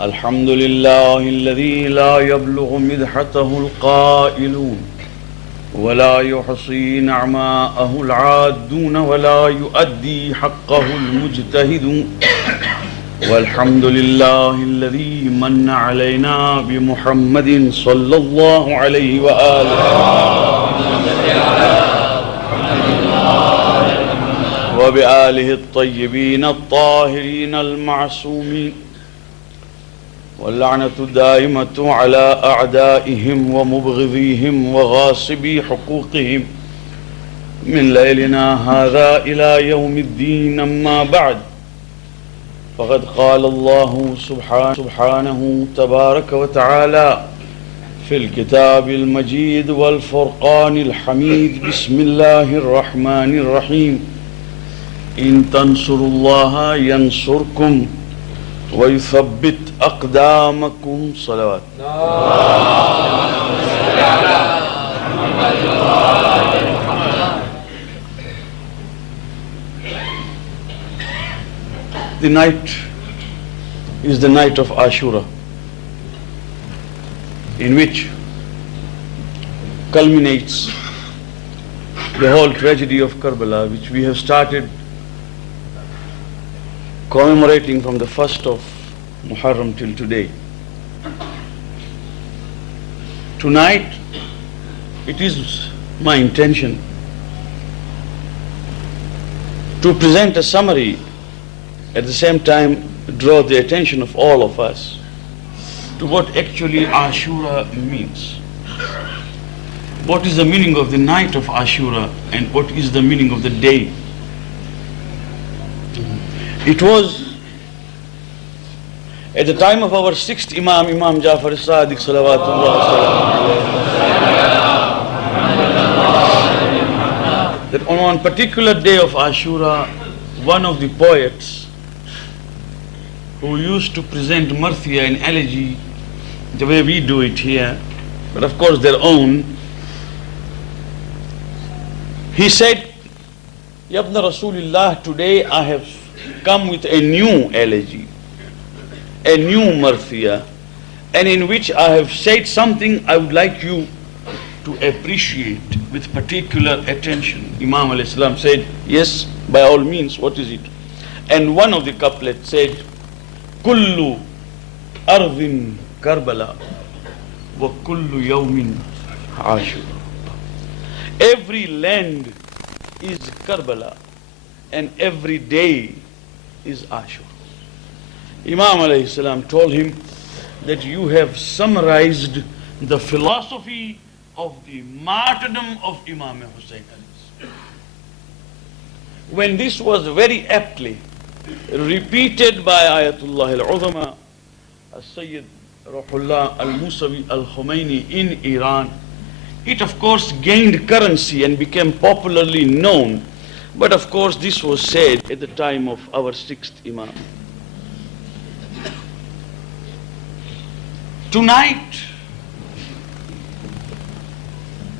الحمد لله الذي لا يبلغ مدحته القائلون ولا يحصي نعماءه العادون ولا يؤدي حقه المجتهدون والحمد لله الذي من علينا بمحمد صلى الله عليه وآله وبآله الطيبين الطاهرين المعصومين واللعنة الدائمة على أعدائهم ومبغضيهم وغاصبي حقوقهم من ليلنا هذا إلى يوم الدين. أما بعد، فقد قال الله سبحانه تبارك وتعالى في الكتاب المجيد والفرقان الحميد: بسم الله الرحمن الرحيم. إن تنصروا الله ينصركم ويثبت أقدامكم. صلوات. The night is the night of Ashura, in which culminates the whole tragedy of Karbala, which we have started commemorating from the 1st of Muharram till today. Tonight, it is my intention to present a summary, at the same time draw the attention of all of us to what actually Ashura means. What is the meaning of the night of Ashura and what is the meaning of the day? It was at the time of our sixth Imam, Imam Jaffer Sadiq Salawatullah, that on one particular day of Ashura, one of the poets who used to present Marthia in elegy the way we do it here, but of course their own, he said, Yabna Rasulullah, today I have come with a new elegy, a new marthia, and in which I have said something I would like you to appreciate with particular attention. Imam alayhi salam said, yes, by all means, what is it? And one of the couplets said, Kullu ardhin Karbala wa kullu yawmin Ashura. Every land is Karbala and every day is Ashura. Imam alayhi salam told him that you have summarized the philosophy of the martyrdom of Imam Hussain. When this was very aptly repeated by Ayatullah al-Uzama, Sayyid Ruhullah al-Musawi al-Khomeini in Iran, it of course gained currency and became popularly known. But of course this was said at the time of our sixth Imam. Tonight,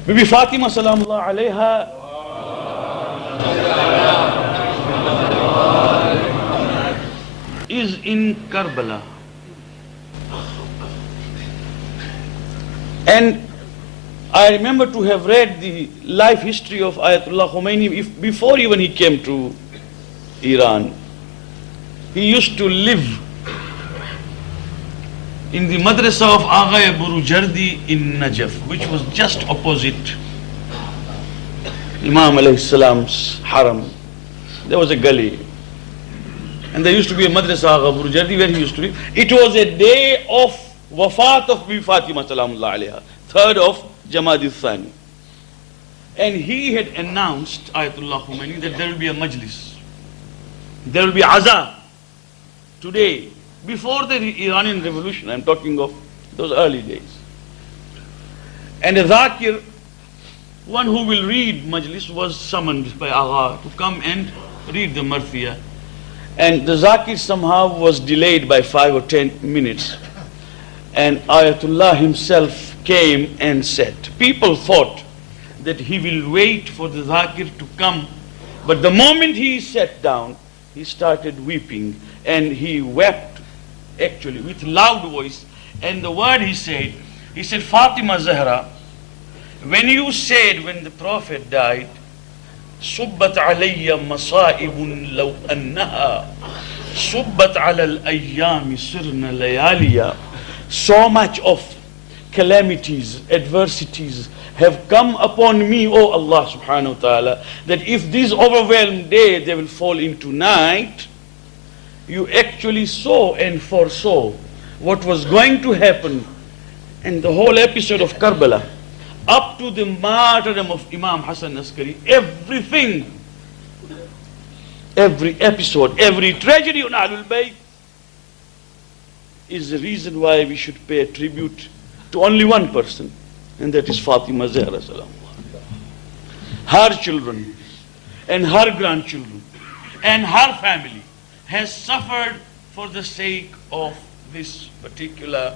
Bibi Fatima Salamullah alayha is in Karbala. And I remember to have read the life history of Ayatollah Khomeini before even he came to Iran. He used to live in the madrasa of Agha Burujardi in Najaf, which was just opposite Imam alayhi salam's haram. There was a gully, and there used to be a madrasa Agha Burujardi where he used to live. It was a day of wafat of Bibi Fatima Salamullah alayha, 3rd of Jamadi Thani. And he had announced, Ayatollah Khomeini, that there will be a majlis. There will be aza today, before the Iranian revolution. I'm talking of those early days. And a zakir, one who will read majlis, was summoned by Agha to come and read the marthia. And the zakir somehow was delayed by 5 or 10 minutes. And Ayatollah himself came and sat. People thought that he will wait for the zakir to come, but the moment he sat down, he started weeping, and he wept actually, with loud voice. And the word he said, Fatima Zahra, when you said when the Prophet died, صبت علي مصائب لو أنها صبت على الأيام صرنا لياليا. So much of calamities, adversities have come upon me, O Allah subhanahu wa ta'ala, that if these overwhelmed day they will fall into night. You actually saw and foresaw what was going to happen in the whole episode of Karbala, up to the martyrdom of Imam Hassan Askari. Everything, every episode, every tragedy on Ahlul Bayt is the reason why we should pay a tribute to only one person, and that is Fatima Zahra salam. Her children and her grandchildren and her family has suffered for the sake of this particular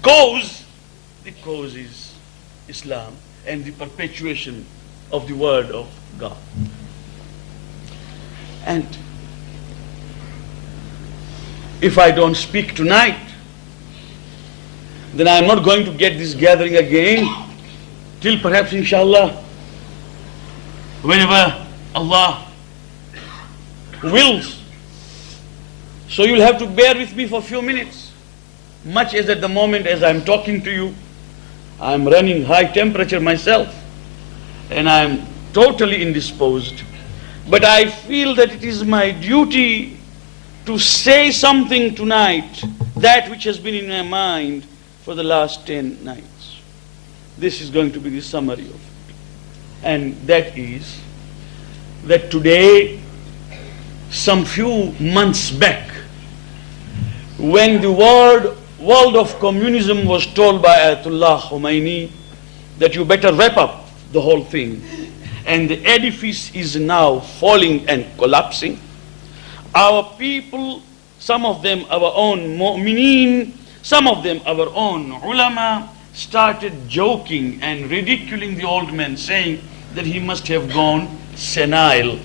cause. The cause is Islam and the perpetuation of the word of God. And if I don't speak tonight, then I am not going to get this gathering again till perhaps inshallah, whenever Allah wills. So you'll have to bear with me for a few minutes. Much as at the moment as I'm talking to you, I'm running high temperature myself and I'm totally indisposed. But I feel that it is my duty to say something tonight, that which has been in my mind for the last 10 nights. This is going to be the summary of it. And that is that today, some few months back, when the world of communism was told by Ayatollah Khomeini that you better wrap up the whole thing, and the edifice is now falling and collapsing, our people, some of them our own mu'mineen, some of them our own ulama, started joking and ridiculing the old man, saying that he must have gone senile.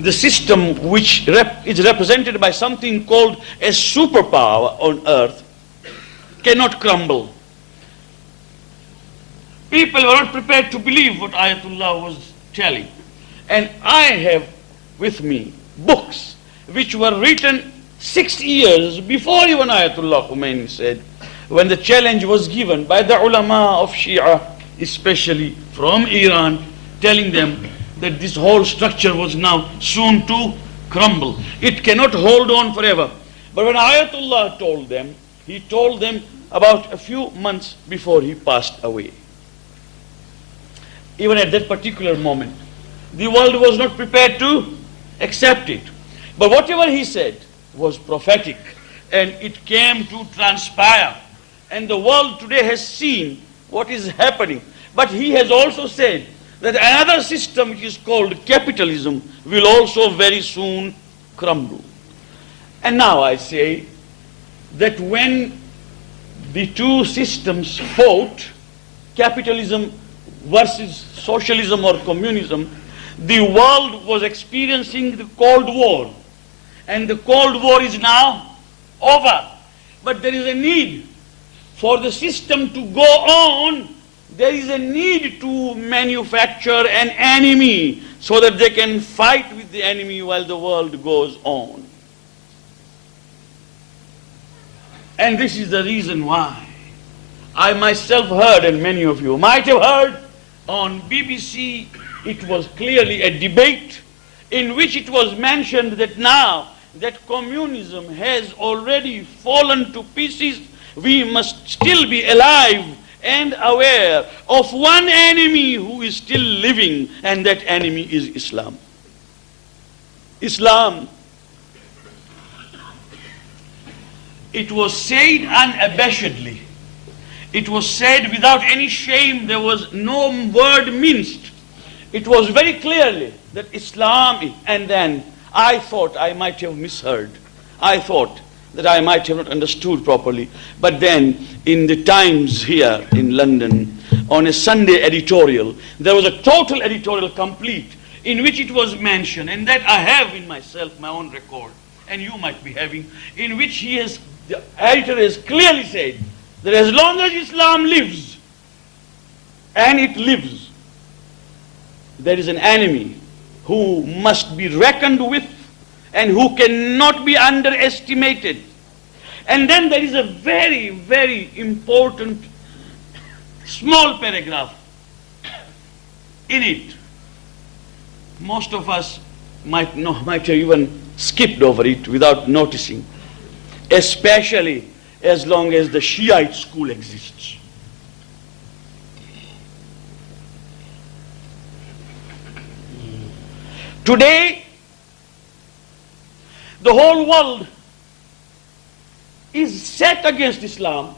The system which is represented by something called a superpower on earth cannot crumble. People were not prepared to believe what Ayatollah was telling. And I have with me books which were written 60 years before even Ayatollah Khomeini said, when the challenge was given by the ulama of Shia, especially from Iran, telling them that this whole structure was now soon to crumble. It cannot hold on forever. But when Ayatollah told them, he told them about a few months before he passed away. Even at that particular moment, the world was not prepared to accept it. But whatever he said was prophetic, and it came to transpire. And the world today has seen what is happening. But he has also said that another system which is called capitalism will also very soon crumble. And now I say that when the two systems fought, capitalism versus socialism or communism, the world was experiencing the Cold War. And the Cold War is now over. But there is a need for the system to go on. There is a need to manufacture an enemy so that they can fight with the enemy while the world goes on. And this is the reason why I myself heard, and many of you might have heard, on BBC, it was clearly a debate in which it was mentioned that now that communism has already fallen to pieces, we must still be alive and aware of one enemy who is still living, and that enemy is Islam. Islam. It was said unabashedly. It was said without any shame. There was no word minced. It was very clearly that Islam is, and then I thought I might have misheard. I thought that I might have not understood properly. But then in the Times here in London, on a Sunday editorial, there was a total editorial complete in which it was mentioned, and that I have in myself, my own record, and you might be having, in which he has The editor has clearly said that as long as Islam lives, and it lives, there is an enemy who must be reckoned with and who cannot be underestimated. And then there is a very, very important small paragraph in it. Most of us might have even skipped over it without noticing, especially as long as the Shiite school exists. Today, the whole world is set against Islam.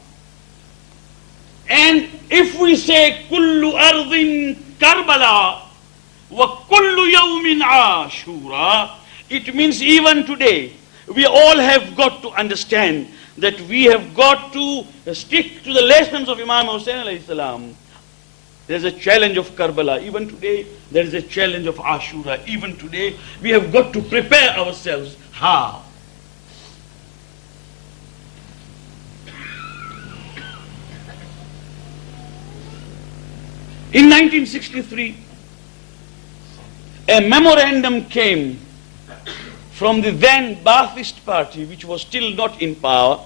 And if we say, Kullu ardin Karbala, wa kullu yawmin Ashura, it means even today, we all have got to understand that we have got to stick to the lessons of Imam Hussain alayhi salam. There is a challenge of Karbala. Even today, there is a challenge of Ashura. Even today, we have got to prepare ourselves. How? In 1963, a memorandum came from the then Ba'athist party, which was still not in power.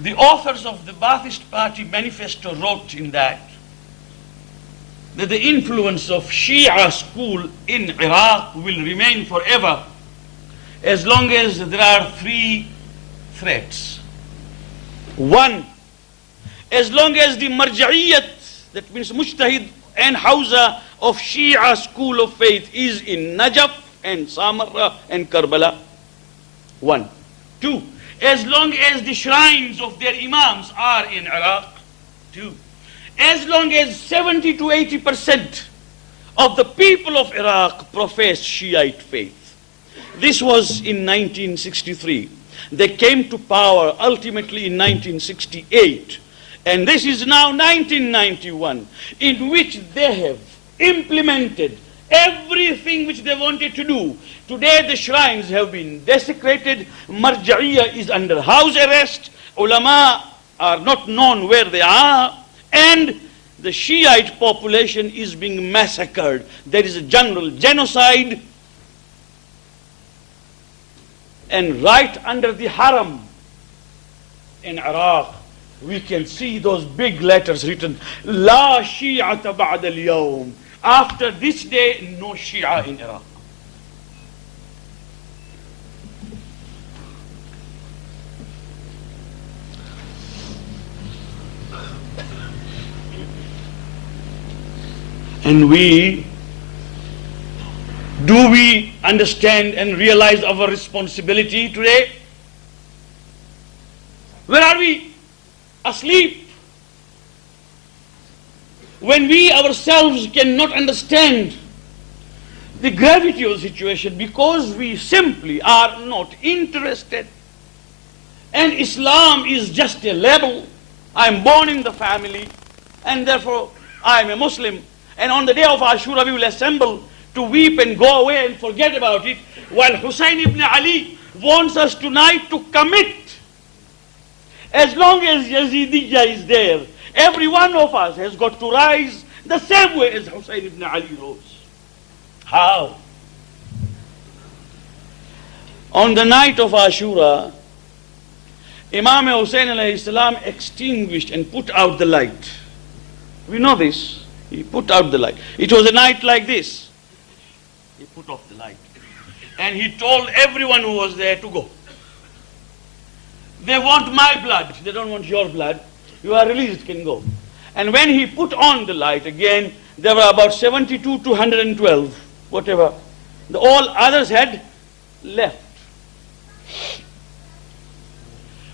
The authors of the Ba'athist party manifesto wrote in that the influence of Shia school in Iraq will remain forever as long as there are three threats. One, as long as the marja'iyat, that means Mujtahid and Hawza of Shia school of faith is in Najaf and Samarra and Karbala. One. Two, as long as the shrines of their imams are in Iraq. Two, as long as 70 to 80% of the people of Iraq profess Shiite faith. This was in 1963. They came to power ultimately in 1968. And this is now 1991, in which they have implemented everything which they wanted to do. Today the shrines have been desecrated, Marja'iyah is under house arrest, ulama are not known where they are, and the Shiite population is being massacred. There is a general genocide. And right under the Haram in Iraq, we can see those big letters written, La Shi'ata ba'da al-yawm. After this day, no Shia in Iraq. And do we understand and realize our responsibility today? Where are we? Asleep. When we ourselves cannot understand the gravity of the situation because we simply are not interested. And Islam is just a label. I'm born in the family and therefore I'm a Muslim. And on the day of Ashura we will assemble to weep and go away and forget about it, while Hussein ibn Ali wants us tonight to commit. As long as Yazidiyya is there, every one of us has got to rise the same way as Hussein ibn Ali rose. How? On the night of Ashura, Imam Hussain alayhi salam extinguished and put out the light. We know this. He put out the light. It was a night like this. He put off the light. And he told everyone who was there to go. They want my blood. They don't want your blood. You are released, can go. And when he put on the light again, there were about 72 to 112, whatever. All others had left.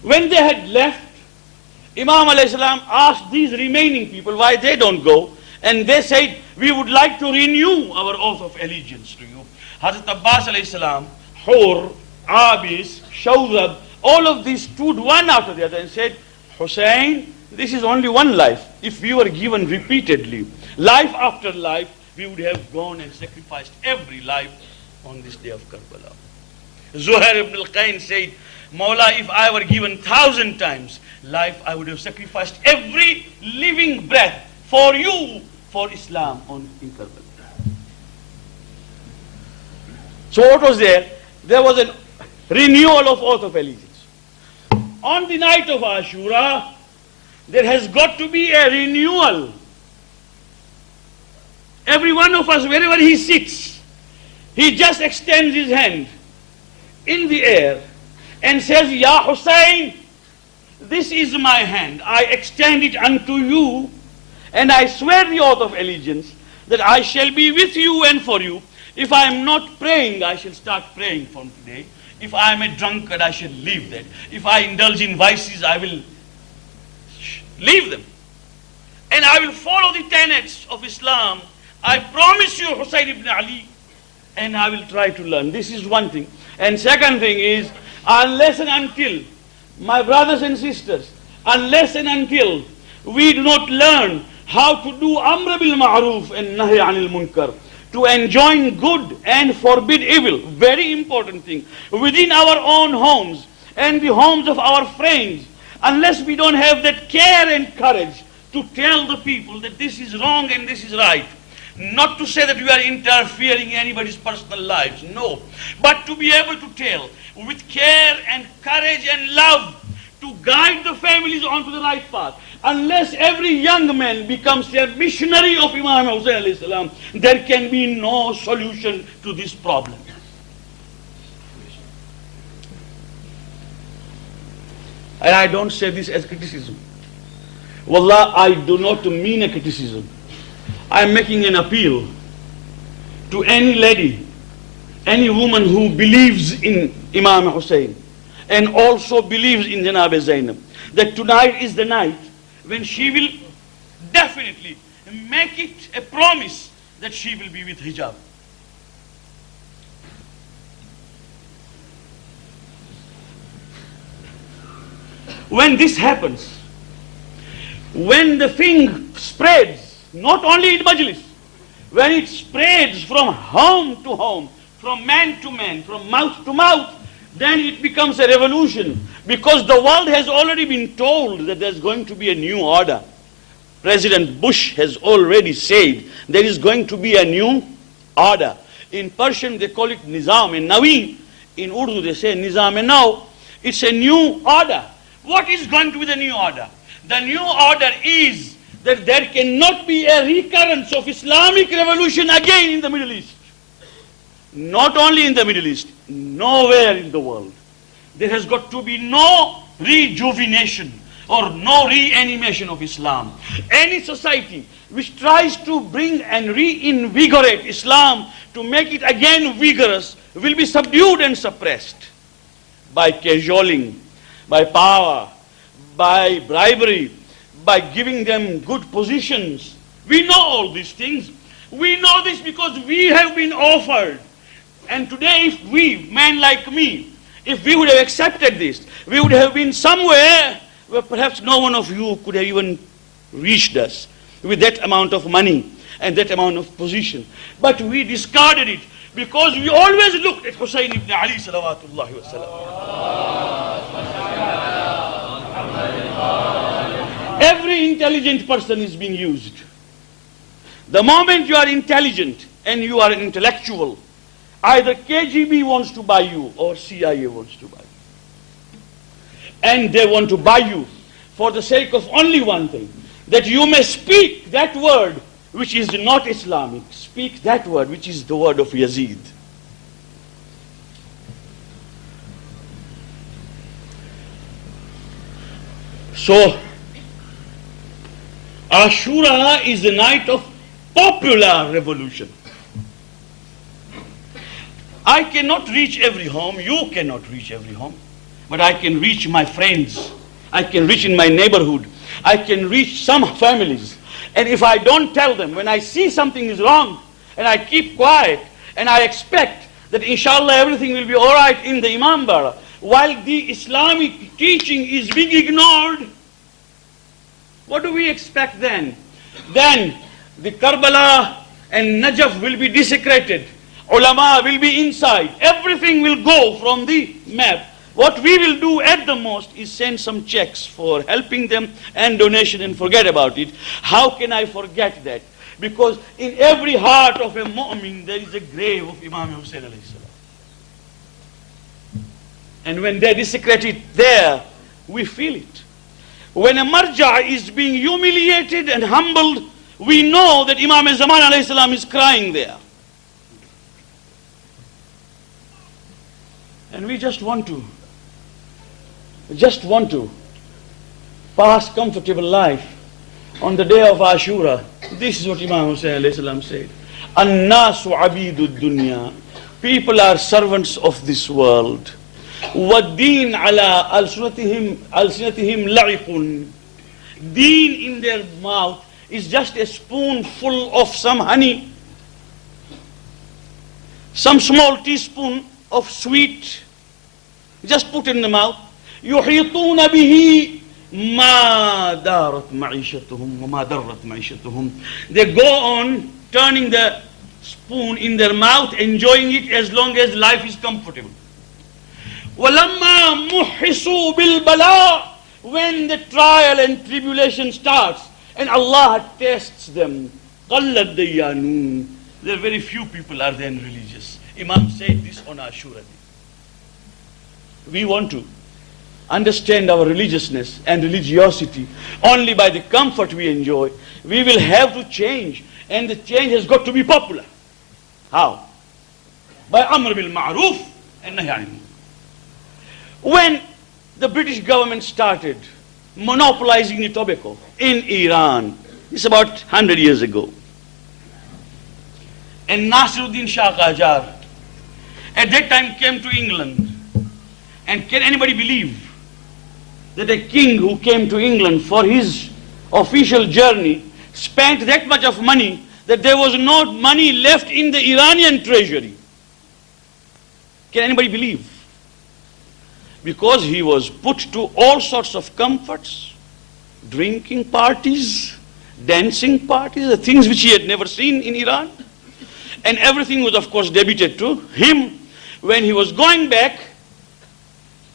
When they had left, Imam alayhi salam asked these remaining people why they don't go. And they said, we would like to renew our oath of allegiance to you. Hazrat Abbas alayhi salam, Hur, Abis, Shawzab, all of these stood one after the other and said, Hussein, this is only one life. If we were given repeatedly, life after life, we would have gone and sacrificed every life on this day of Karbala. Zuhair ibn al-Qayn said, Mawla, if I were given 1,000 times life, I would have sacrificed every living breath for you, for Islam in Karbala. So what was there? There was a renewal of oath of allegiance. On the night of Ashura, there has got to be a renewal. Every one of us, wherever he sits, he just extends his hand in the air and says, Ya Hussein, this is my hand. I extend it unto you, and I swear the oath of allegiance that I shall be with you and for you. If I am not praying, I shall start praying from today. If I am a drunkard, I shall leave that. If I indulge in vices, I will leave them. And I will follow the tenets of Islam. I promise you, Hussein ibn Ali, and I will try to learn. This is one thing. And second thing is, unless and until, my brothers and sisters, unless and until we do not learn how to do Amr bil Ma'ruf and Nahy anil Munkar, to enjoin good and forbid evil, very important thing, within our own homes and the homes of our friends, unless we don't have that care and courage to tell the people that this is wrong and this is right. Not to say that we are interfering in anybody's personal lives, no. But to be able to tell with care and courage and love to guide the families onto the right path. Unless every young man becomes a missionary of Imam Hussain alayhi salam, there can be no solution to this problem. And I don't say this as criticism. Wallah, I do not mean a criticism. I am making an appeal to any lady, any woman who believes in Imam Hussein and also believes in Janab Zainab, that tonight is the night when she will definitely make it a promise that she will be with hijab. When this happens, when the thing spreads, not only in Majlis, when it spreads from home to home, from man to man, from mouth to mouth, then it becomes a revolution, because the world has already been told that there's going to be a new order. President Bush has already said there is going to be a new order. In Persian they call it Nizam and Naween. In Urdu they say Nizam and Now. It's a new order. What is going to be the new order? The new order is that there cannot be a recurrence of Islamic revolution again in the Middle East. Not only in the Middle East, nowhere in the world. There has got to be no rejuvenation or no reanimation of Islam. Any society which tries to bring and reinvigorate Islam to make it again vigorous will be subdued and suppressed by cajoling, by power, by bribery, by giving them good positions. We know all these things. We know this because we have been offered. And today, if we, men like me, if we would have accepted this, we would have been somewhere where perhaps no one of you could have even reached us with that amount of money and that amount of position. But we discarded it because we always looked at Hussein ibn Ali salawatullahi wa sallam. Every intelligent person is being used. The moment you are intelligent and you are an intellectual, either KGB wants to buy you or CIA wants to buy you. And they want to buy you for the sake of only one thing, that you may speak that word which is not Islamic. Speak that word which is the word of Yazid. So, Ashura is the night of popular revolution. I cannot reach every home, you cannot reach every home, but I can reach my friends, I can reach in my neighborhood, I can reach some families. And if I don't tell them, when I see something is wrong, and I keep quiet, and I expect that inshallah everything will be alright in the Imambara, while the Islamic teaching is being ignored, what do we expect then? Then the Karbala and Najaf will be desecrated. Ulama will be inside. Everything will go from the map. What we will do at the most is send some checks for helping them and donation and forget about it. How can I forget that? Because in every heart of a mu'min there is a grave of Imam Hussain alayhi salam. And when they desecrate it there, we feel it. When a marja is being humiliated and humbled, we know that Imam Zaman alayhi salam is crying there. And we just want to pass comfortable life on the day of Ashura. This is what Imam Hussain alayhi salam said. An-nasu abidud dunya. People are servants of this world. وَالدِّينَ عَلَىٰ أَلْسِنَتِهِمْ لَعِقٌ. Deen in their mouth is just a spoonful of some honey, some small teaspoon of sweet, just put in the mouth. يُحِيطُونَ بِهِ مَا دَارَتْ مَعِيشَتُهُمْ وَمَا دَرَّتْ مَعِيشَتُهُمْ. They go on turning the spoon in their mouth, enjoying it as long as life is comfortable. وَلَمَّا مُحِّصُوا بِالْبَلَاءِ. When the trial and tribulation starts and Allah tests them, قَلَّ الدَّيَّانُونَ. There are very few people are then religious. Imam said this on Ashura Day. We want to understand our religiousness and religiosity only by the comfort we enjoy. We will have to change, and the change has got to be popular. How? By Amr bil Ma'ruf and Nahy anil Munkar. When the British government started monopolizing the tobacco in Iran, it's about 100 years ago, and Nasiruddin Shah Qajar at that time came to England. And can anybody believe that a king who came to England for his official journey spent that much of money that there was no money left in the Iranian treasury? Can anybody believe? Because he was put to all sorts of comforts, drinking parties, dancing parties, the things which he had never seen in Iran. And everything was, of course, debited to him. When he was going back,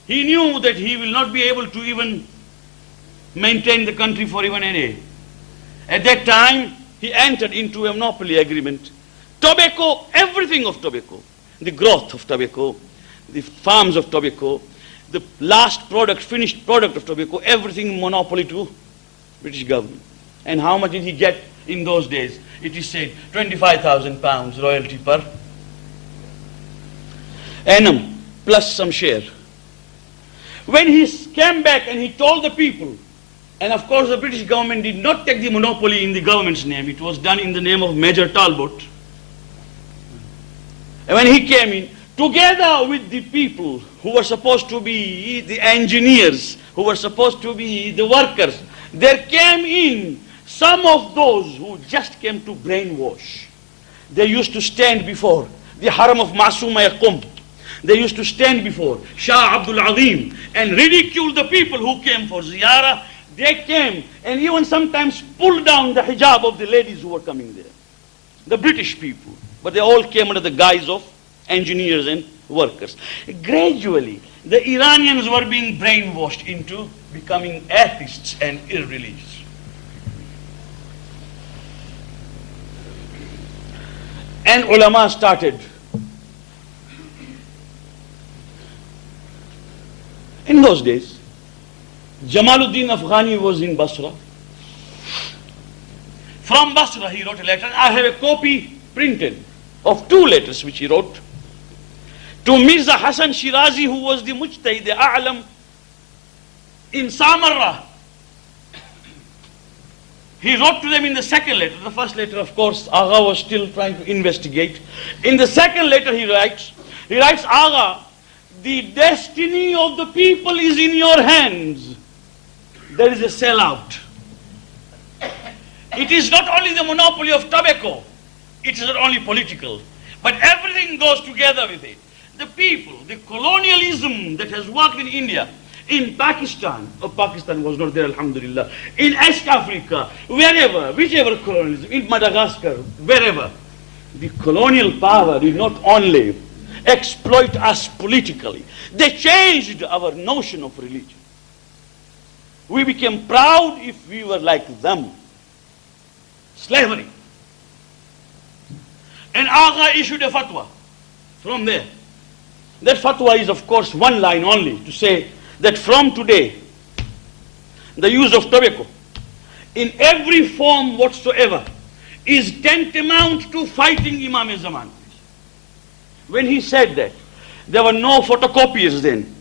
he knew that he will not be able to even maintain the country for even a day. At that time, he entered into a monopoly agreement. Tobacco, everything of tobacco, the growth of tobacco, the farms of tobacco, the last product, finished product of tobacco, everything monopoly to British government. And how much did he get in those days? It is said 25,000 pounds royalty per annum, plus some share. When he came back and he told the people, and of course the British government did not take the monopoly in the government's name, it was done in the name of Major Talbot. And when he came in, together with the people who were supposed to be the engineers, who were supposed to be the workers, there came in some of those who just came to brainwash. They used to stand before the Haram of Masuma Qum. They used to stand before Shah Abdul Azim and ridicule the people who came for ziyarah. They came and even sometimes pulled down the hijab of the ladies who were coming there. The British people. But they all came under the guise of engineers and workers. Gradually, the Iranians were being brainwashed into becoming atheists and irreligious. And ulama started. In those days, Jamaluddin Afghani was in Basra. From Basra he wrote a letter. I have a copy printed of 2 letters which he wrote to Mirza Hassan Shirazi, who was the Mujtahid, the A'lam in Samarra. He wrote to them in the second letter. The first letter, of course, Agha was still trying to investigate. In the second letter he writes, Agha, the destiny of the people is in your hands. There is a sellout. It is not only the monopoly of tobacco, it is not only political, but everything goes together with it. The people, the colonialism that has worked in India, in Pakistan, Pakistan was not there, alhamdulillah, in East Africa, wherever, whichever colonialism, in Madagascar, wherever, the colonial power did not only exploit us politically, they changed our notion of religion. We became proud if we were like them. Slavery. And Agha issued a fatwa from there. That fatwa is, of course, one line only to say that from today, the use of tobacco in every form whatsoever is tantamount to fighting Imam Zaman. When he said that, there were no photocopiers then.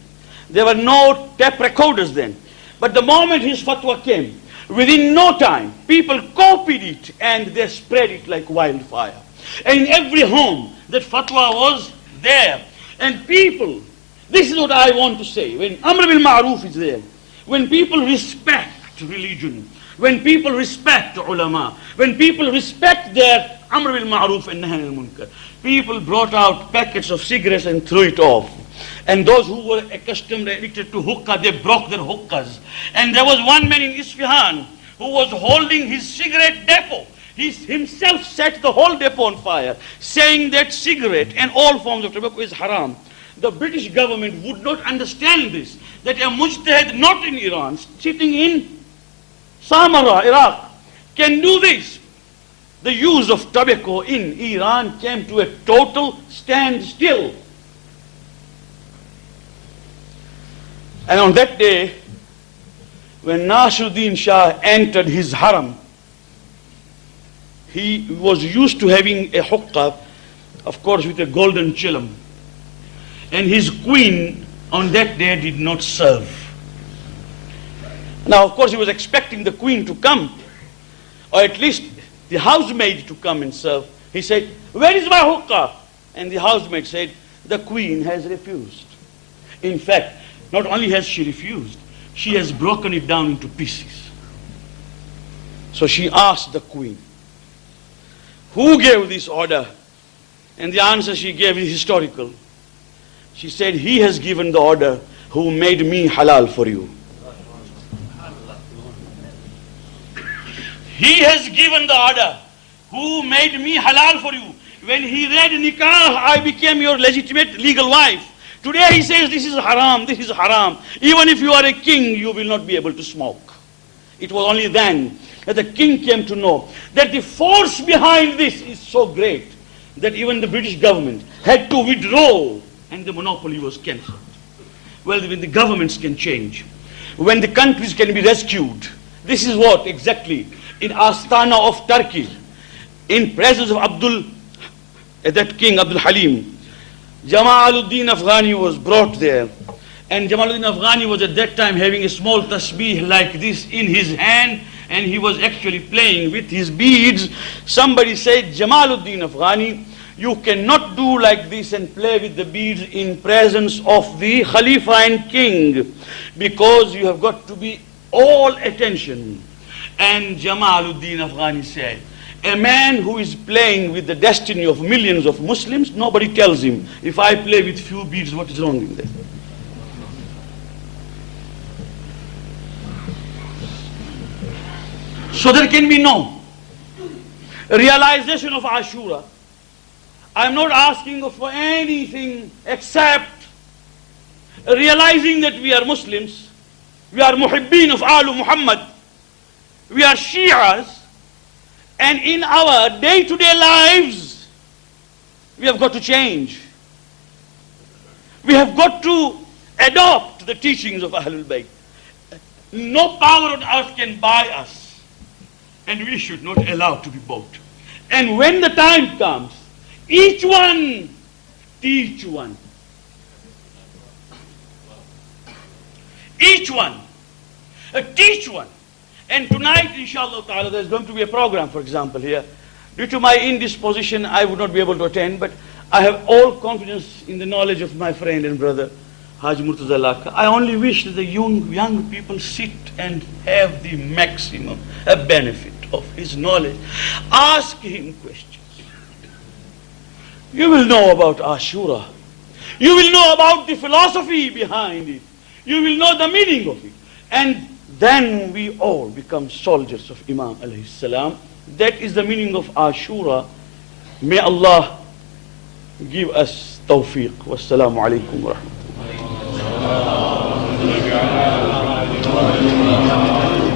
There were no tape recorders then. But the moment his fatwa came, within no time, people copied it and they spread it like wildfire. And in every home, that fatwa was there. And people, this is what I want to say, when Amr bil Ma'ruf is there, when people respect religion, when people respect ulama, when people respect their Amr bil Ma'ruf and Nahy anil Munkar, people brought out packets of cigarettes and threw it off. And those who were accustomed, addicted to hookah, they broke their hookahs. And there was one man in Isfahan who was holding his cigarette depot. He himself set the whole depot on fire, saying that cigarette and all forms of tobacco is haram. The British government would not understand this, that a mujtahid not in Iran, sitting in Samarra, Iraq, can do this. The use of tobacco in Iran came to a total standstill. And on that day, when Nasruddin Shah entered his haram, he was used to having a huqqah, of course with a golden chillum. And his queen on that day did not serve. Now, of course, he was expecting the queen to come, or at least the housemaid to come and serve. He said, "Where is my huqqah?" And the housemaid said, "The queen has refused." In fact, not only has she refused, she has broken it down into pieces. So she asked the queen, "Who gave this order?" And the answer she gave is historical. She said, "He has given the order who made me halal for you." He has given the order who made me halal for you. When he read nikah, I became your legitimate legal wife. Today he says this is haram, this is haram. Even if you are a king, you will not be able to smoke. It was only then that the king came to know that the force behind this is so great that even the British government had to withdraw and the monopoly was cancelled. Well, when the governments can change, when the countries can be rescued, this is what exactly in Astana of Turkey, in presence of that king Abdul Halim, Jamaluddin Afghani was brought there. And Jamaluddin Afghani was at that time having a small tasbih like this in his hand, and he was actually playing with his beads. Somebody said, "Jamaluddin Afghani, you cannot do like this and play with the beads in presence of the Khalifa and king, because you have got to be all attention." And Jamaluddin Afghani said, "A man who is playing with the destiny of millions of Muslims, nobody tells him, if I play with few beads, what is wrong in that?" So there can be no realization of Ashura. I'm not asking for anything except realizing that we are Muslims, we are muhibbeen of Alu Muhammad, we are Shi'as, and in our day-to-day lives, we have got to change. We have got to adopt the teachings of Ahlul Bayt. No power on earth can buy us, and we should not allow to be bought. And when the time comes, each one teach one. Each one teach one. And tonight, inshallah ta'ala, there's going to be a program, for example, here. Due to my indisposition, I would not be able to attend, but I have all confidence in the knowledge of my friend and brother, Haji Murtaza Laka. I only wish that the young people sit and have the maximum benefit of his knowledge. Ask him questions. You will know about Ashura. You will know about the philosophy behind it. You will know the meaning of it. And then we all become soldiers of Imam alayhi salam. That is the meaning of Ashura. May Allah give us tawfiq. Wassalamu alaikum wa rahmatullah.